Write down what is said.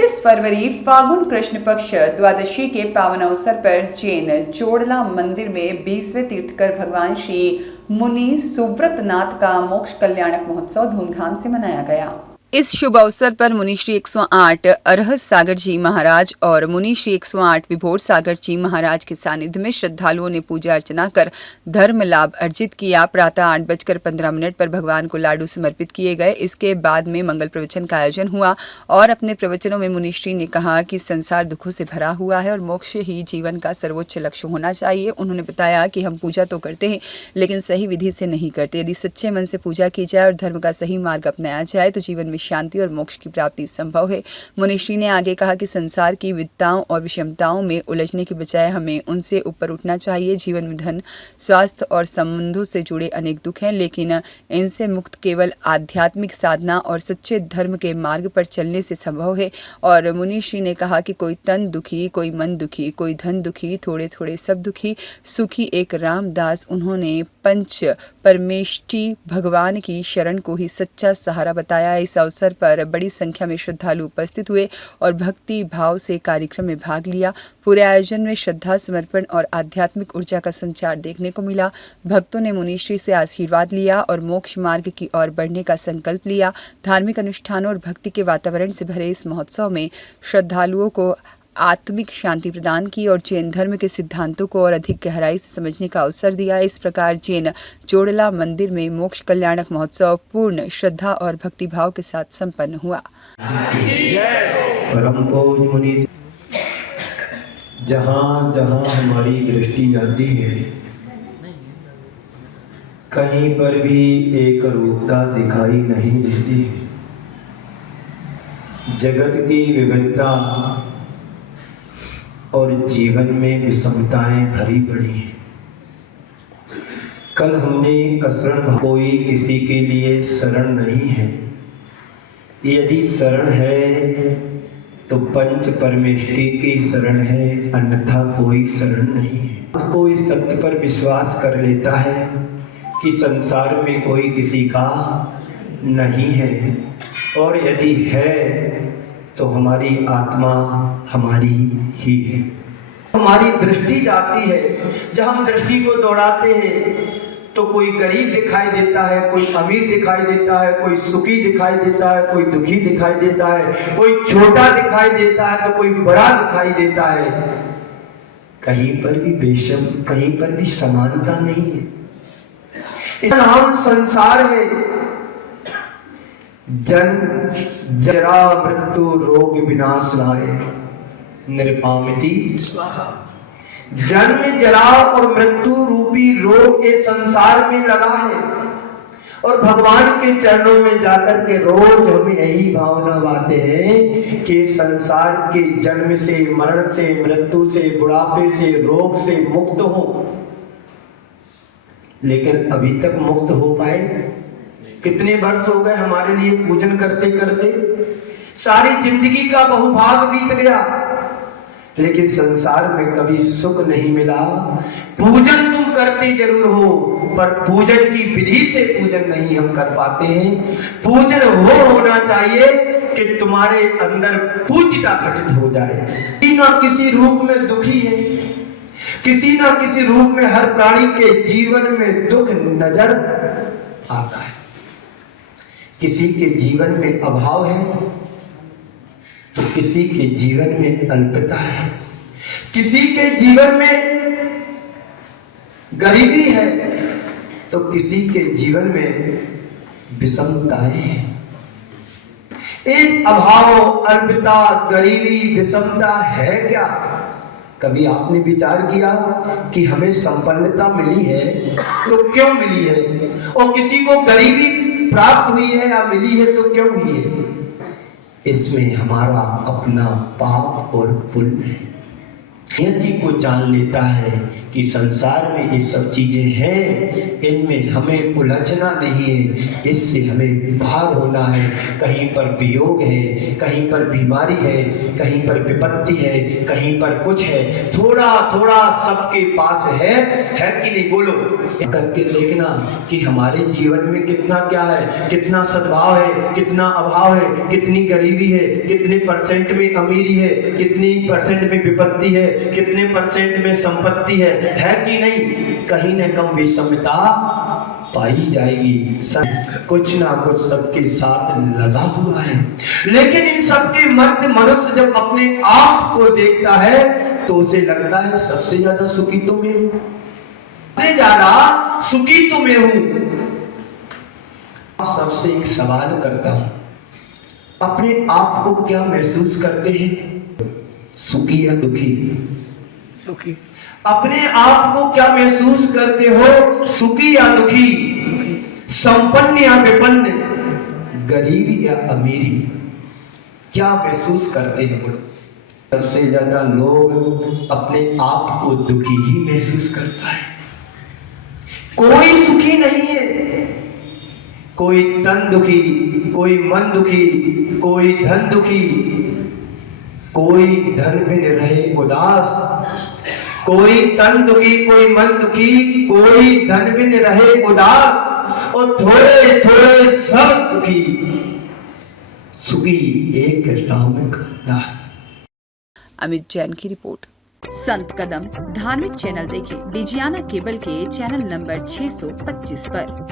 25 फरवरी फागुन कृष्ण पक्ष द्वादशी के पावन अवसर पर जैन जोड़ला मंदिर में 20वें तीर्थकर भगवान श्री मुनि सुव्रतनाथ का मोक्ष कल्याणक महोत्सव धूमधाम से मनाया गया। इस शुभ अवसर पर मुनि श्री 108 अरहत सागर जी महाराज और मुनि श्री 108 विभोर सागर जी महाराज के सानिध्य में श्रद्धालुओं ने पूजा अर्चना कर धर्म लाभ अर्जित किया। प्रातः 8:15 पर भगवान को लाडू समर्पित किए गए। इसके बाद में मंगल प्रवचन का आयोजन हुआ और अपने प्रवचनों में मुनि श्री ने कहा कि संसार दुखों से भरा हुआ है और मोक्ष ही जीवन का सर्वोच्च लक्ष्य होना चाहिए। उन्होंने बताया कि हम पूजा तो करते हैं लेकिन सही विधि से नहीं करते। यदि सच्चे मन से पूजा की जाए और धर्म का सही मार्ग अपनाया जाए तो जीवन में शांति और मोक्ष की प्राप्ति संभव है। मुनिश्री ने आगे कहा कि संसार की विद्ताओं और विषमताओं में उलझने के बजाय हमें उनसे ऊपर उठना चाहिए। जीवन में धन, स्वास्थ्य और संबंधों से जुड़े अनेक दुख हैं, लेकिन इनसे मुक्त केवल आध्यात्मिक साधना और सच्चे धर्म के मार्ग पर चलने से संभव है। और मुनिश्री ने कहा कि कोई तन दुखी, कोई मन दुखी, कोई धन दुखी, थोड़े थोड़े सब दुखी, सुखी एक रामदास। उन्होंने पंच परमेष्टि भगवान की शरण को ही सच्चा सहारा बताया। इस अवसर पर बड़ी संख्या में श्रद्धालु उपस्थित हुए और भक्ति भाव से कार्यक्रम में भाग लिया। पूरे आयोजन में श्रद्धा, समर्पण और आध्यात्मिक ऊर्जा का संचार देखने को मिला। भक्तों ने मुनिश्री से आशीर्वाद लिया और मोक्ष मार्ग की ओर बढ़ने का संकल्प लिया। धार्मिक अनुष्ठानों और भक्ति के वातावरण से भरे इस महोत्सव में श्रद्धालुओं को आत्मिक शांति प्रदान की और जैन धर्म के सिद्धांतों को और अधिक गहराई से समझने का अवसर दिया। इस प्रकार जैन जोड़ला मंदिर में मोक्ष कल्याणक महोत्सव पूर्ण श्रद्धा और भक्ति भाव के साथ संपन्न हुआ। परम पूज्य मुनि, जहाँ जहाँ हमारी दृष्टि जाती है कहीं पर भी एक रूपता दिखाई नहीं देती। जगत की विविधता और जीवन में विषमताएं भरी पड़ी हैं। कल हमने असरण, कोई किसी के लिए शरण नहीं है। यदि शरण है तो पंच परमेष्टि की शरण है, अन्यथा कोई शरण नहीं है। कोई सत्य पर विश्वास कर लेता है कि संसार में कोई किसी का नहीं है, और यदि है तो हमारी आत्मा हमारी ही है। हमारी दृष्टि जाती है, जब हम दृष्टि को दौड़ाते हैं तो कोई गरीब दिखाई देता है, कोई अमीर दिखाई देता है, कोई सुखी दिखाई देता है, कोई दुखी दिखाई देता है, कोई छोटा दिखाई देता है तो कोई बड़ा दिखाई देता है। कहीं पर भी बेशम, कहीं पर भी समानता नहीं है। इसका नाम संसार है। जन्म जरा मृत्यु रोग विनाशनाय निरपामिति स्वाहा। जन्म, जरा और मृत्यु रूपी रोग इस संसार में लगा है और भगवान के चरणों में जाकर के रोज हमें यही भावना बाते हैं कि संसार के जन्म से, मरण से, मृत्यु से, बुढ़ापे से, रोग से मुक्त हो। लेकिन अभी तक मुक्त हो पाए? कितने वर्ष हो गए हमारे लिए पूजन करते करते, सारी जिंदगी का बहुभाग बीत गया, लेकिन संसार में कभी सुख नहीं मिला। पूजन तुम करते जरूर हो, पर पूजन की विधि से पूजन नहीं हम कर पाते हैं। पूजन वो होना चाहिए कि तुम्हारे अंदर पूज्यता घटित हो जाए। किसी ना किसी रूप में दुखी है, किसी ना किसी रूप में हर प्राणी के जीवन में दुख नजर आता है। किसी के जीवन में अभाव है तो किसी के जीवन में अल्पता है, किसी के जीवन में गरीबी है तो किसी के जीवन में विषमताएं हैं। एक अभाव, अल्पता, गरीबी, विषमता है क्या? कभी आपने विचार किया कि हमें संपन्नता मिली है तो क्यों मिली है, और किसी को गरीबी प्राप्त हुई है या मिली है तो क्यों हुई है? इसमें हमारा अपना पाप और पुण्य है। नियति को जान लेता है कि संसार में ये सब चीजें हैं, इनमें हमें उलझना नहीं है, इससे हमें बाहर होना है। कहीं पर वियोग है, कहीं पर बीमारी है, कहीं पर विपत्ति है, कहीं पर कुछ है, थोड़ा थोड़ा सबके पास है कि नहीं? बोलो करके देखना कि हमारे जीवन में कितना क्या है, कितना सद्भाव है, कितना अभाव है, कितनी गरीबी है, कितने परसेंट में अमीरी है, कितनी परसेंट में विपत्ति है, कितने परसेंट में संपत्ति है कि नहीं? कहीं न कहीं विषमता पाई जाएगी। कुछ ना कुछ सबके साथ लगा हुआ है, लेकिन इन सबके मध्य मनुष्य जब अपने आप को देखता है तो उसे लगता है सबसे ज्यादा सुखी तो मैं हूं, सबसे ज्यादा सुखी तो मैं हूं। सबसे एक सवाल करता हूं, अपने आप को क्या महसूस करते हैं, सुखी या दुखी? सुखी। अपने आप को क्या महसूस करते हो, सुखी या दुखी, संपन्न या विपन्न, गरीबी या अमीरी, क्या महसूस करते हैं? सबसे ज्यादा लोग अपने आप को दुखी ही महसूस करता है। कोई सुखी नहीं है, कोई तन दुखी, कोई मन दुखी, कोई धन दुखी, कोई धन बिन रहे उदास, कोई तन दुखी, कोई मन दुखी, कोई धन बिन रहे उदास, और थोड़े थोड़े सब दुखी, सुखी एक राम का दास। अमित जैन की रिपोर्ट। संत कदम धार्मिक चैनल देखें डिजियाना केबल के चैनल नंबर 625 पर।